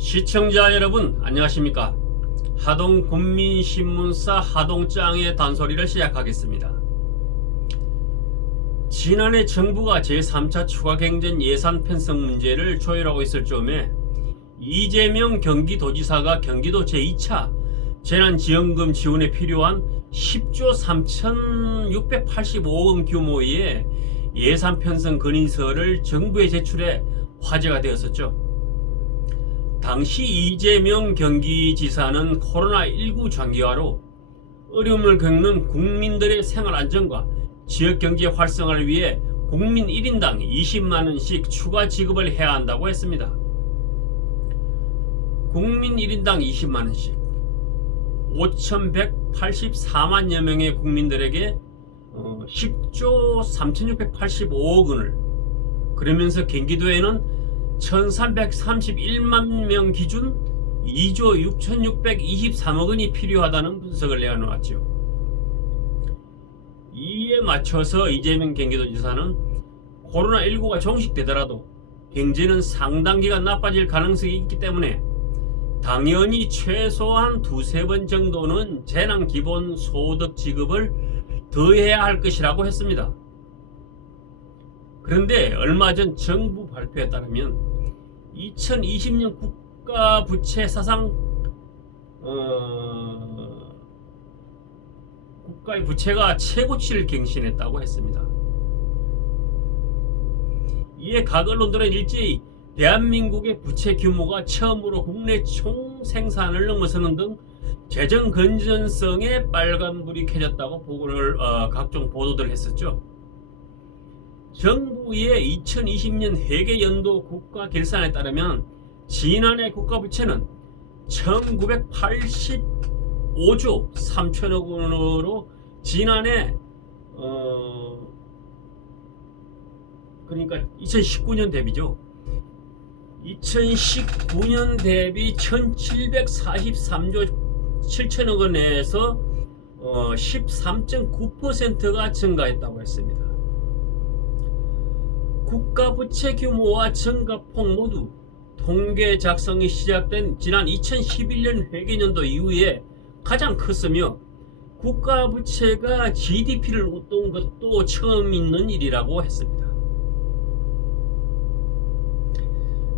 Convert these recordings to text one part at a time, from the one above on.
시청자 여러분 안녕하십니까. 하동군민신문사 하동짱의 단소리를 시작하겠습니다. 지난해 정부가 제3차 추가경정 예산 편성 문제를 조율하고 있을 즈음에 이재명 경기도지사가 경기도 제2차 재난지원금 지원에 필요한 10조 3,685억 원 규모의 예산 편성 건의서를 정부에 제출해 화제가 되었었죠. 당시 이재명 경기지사는 코로나19 장기화로 어려움을 겪는 국민들의 생활 안정과 지역경제 활성화를 위해 국민 1인당 20만원씩 추가 지급을 해야 한다고 했습니다. 국민 1인당 20만원씩 5,184만여 명의 국민들에게 10조 3,685억 원을, 그러면서 경기도에는 1,331만 명 기준 2조 6,623억 원이 필요하다는 분석을 내놓았죠. 이에 맞춰서 이재명 경기도지사는 코로나19가 종식되더라도 경제는 상당 기간 나빠질 가능성이 있기 때문에 당연히 최소한 두세 번 정도는 재난기본소득 지급을 더 해야 할 것이라고 했습니다. 그런데 얼마 전 정부 발표에 따르면 2020년 국가 부채 사상 국가의 부채가 최고치를 경신했다고 했습니다. 이에 각 언론들은 일제히 대한민국의 부채 규모가 처음으로 국내 총생산을 넘어서는 등 재정 건전성에 빨간불이 켜졌다고 보고를 각종 보도들 했었죠. 정부의 2020년 회계연도 국가결산에 따르면 지난해 국가부채는 1985조 3천억 원으로 지난해 그러니까 2019년 대비죠. 2019년 대비 1743조 7천억 원에서 13.9%가 증가했다고 했습니다. 국가부채 규모와 증가폭 모두 통계 작성이 시작된 지난 2011년 회계연도 이후에 가장 컸으며 국가부채가 GDP를 웃돈 것도 처음 있는 일이라고 했습니다.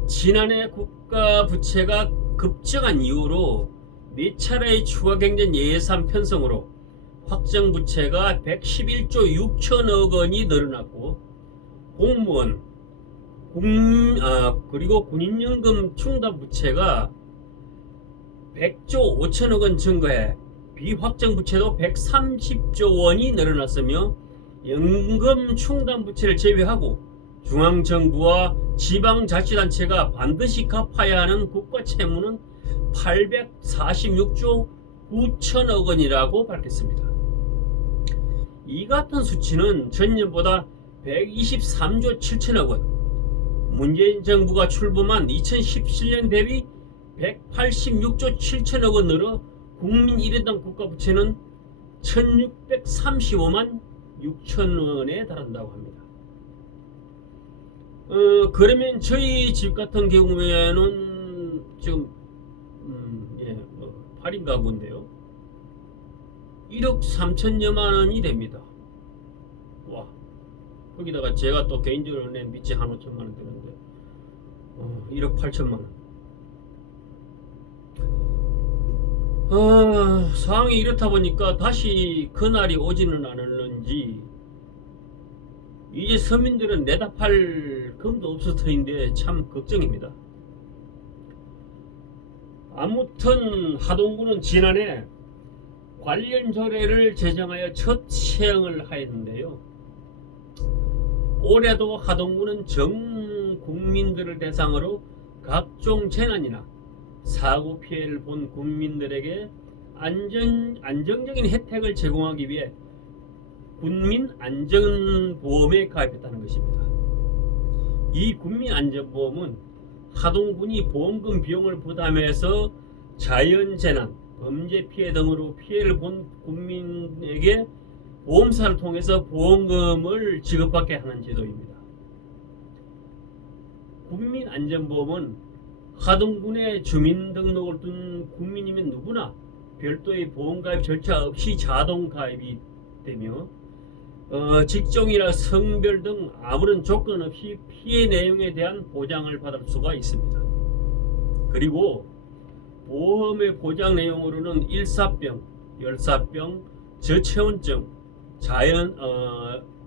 지난해 국가부채가 급증한 이후로 4차례의 추가경정 예산 편성으로 확정부채가 111조 6천억 원이 늘어났고 공무원, 그리고 군인연금 충당 부채가 100조 5천억 원 증가해 비확정 부채도 130조 원이 늘어났으며 연금 충당 부채를 제외하고 중앙정부와 지방자치단체가 반드시 갚아야 하는 국가 채무는 846조 9천억 원이라고 밝혔습니다. 이 같은 수치는 전년보다 123조 7천억 원, 문재인 정부가 출범한 2017년 대비 186조 7천억 원 늘어 국민 1인당 국가부채는 1635만 6천 원에 달한다고 합니다. 그러면 저희 집 같은 경우에는 지금 8인 가구인데요. 1억 3천여만 원이 됩니다. 와. 거기다가 제가 또 개인적으로 낸 빚이 한 5천만 원 되는데 1억 8천만 원. 상황이 이렇다 보니까 다시 그날이 오지는 않을는지 이제 서민들은 내다 팔 금도 없을 터인데 참 걱정입니다. 아무튼 하동구는 지난해 관련 조례를 제정하여 첫 시행을 하였는데요. 올해도 하동구는 전 국민들을 대상으로 각종 재난이나 사고 피해를 본 국민들에게 안정적인 혜택을 제공하기 위해 국민안전보험에 가입했다는 것입니다. 이 국민안전보험은 하동군이 보험금 비용을 부담해서 자연재난, 범죄 피해 등으로 피해를 본 국민에게 보험사를 통해서 보험금을 지급받게 하는 제도입니다. 국민안전보험은 하동군에 주민등록을 둔 국민이면 누구나 별도의 보험가입 절차 없이 자동 가입이 되며 직종이나 성별 등 아무런 조건 없이 피해 내용에 대한 보장을 받을 수가 있습니다. 그리고 보험의 보장 내용으로는 일사병, 열사병, 저체온증,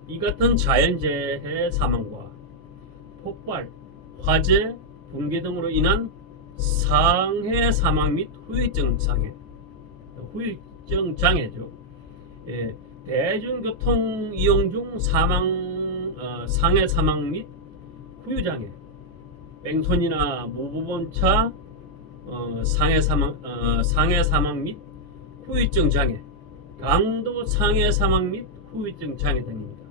이 같은 자연재해 사망과 폭발, 화재, 붕괴 등으로 인한 상해 사망 및 후유증 장애죠. 예, 대중교통 이용 중 상해 사망 및 후유 장애, 뺑소니나 무보험차 상해 사망 및 후유증 장애, 강도 상해 사망 및 후유증 장애 등입니다.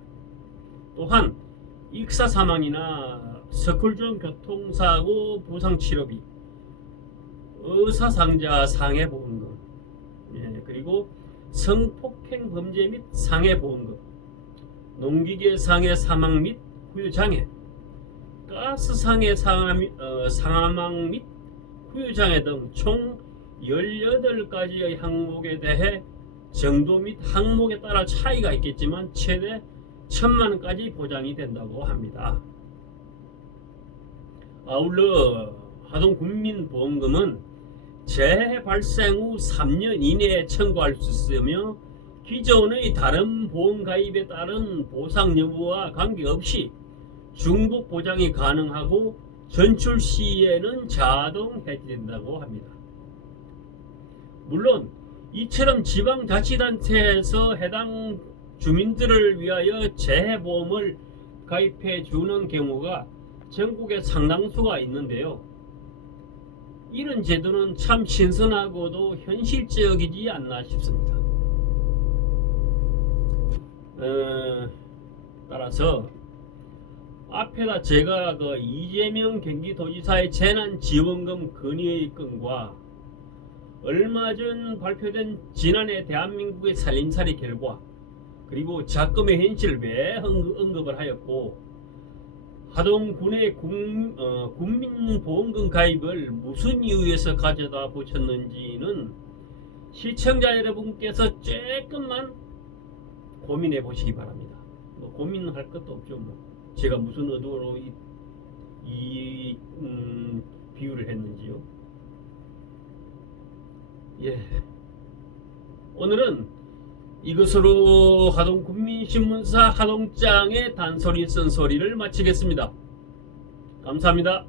또한 익사 사망이나 스쿨존 교통사고 부상치료비, 의사상자 상해보험금, 그리고 성폭행 범죄 및 상해보험금, 농기계 상해 사망 및 후유장애, 가스 상해 사망 및 후유장애 등 총 18가지의 항목에 대해 정도 및 항목에 따라 차이가 있겠지만 최대 1,000만원까지 보장이 된다고 합니다. 아울러 하동군민보험금은 재해 발생 후 3년 이내에 청구할 수 있으며 기존의 다른 보험 가입에 따른 보상 여부와 관계없이 중복 보장이 가능하고 전출 시에는 자동 해지된다고 합니다. 물론 이처럼 지방자치단체에서 해당 주민들을 위하여 재해보험을 가입해 주는 경우가 전국에 상당수가 있는데요. 이런 제도는 참 신선하고도 현실적이지 않나 싶습니다. 따라서 앞에다 제가 이재명 경기도지사의 재난지원금 건의의 건과 얼마 전 발표된 지난해 대한민국의 살림살이 결과, 그리고 작금의 현실을 왜 언급을 하였고, 하동군의 국민보험금 가입을 무슨 이유에서 가져다 보셨는지는 시청자 여러분께서 조금만 고민해 보시기 바랍니다. 고민할 것도 없죠. 제가 무슨 의도로 이 비유를 했는지요. 예. 오늘은 이것으로 하동군민신문사 하동장의 단소리 쓴소리를 마치겠습니다. 감사합니다.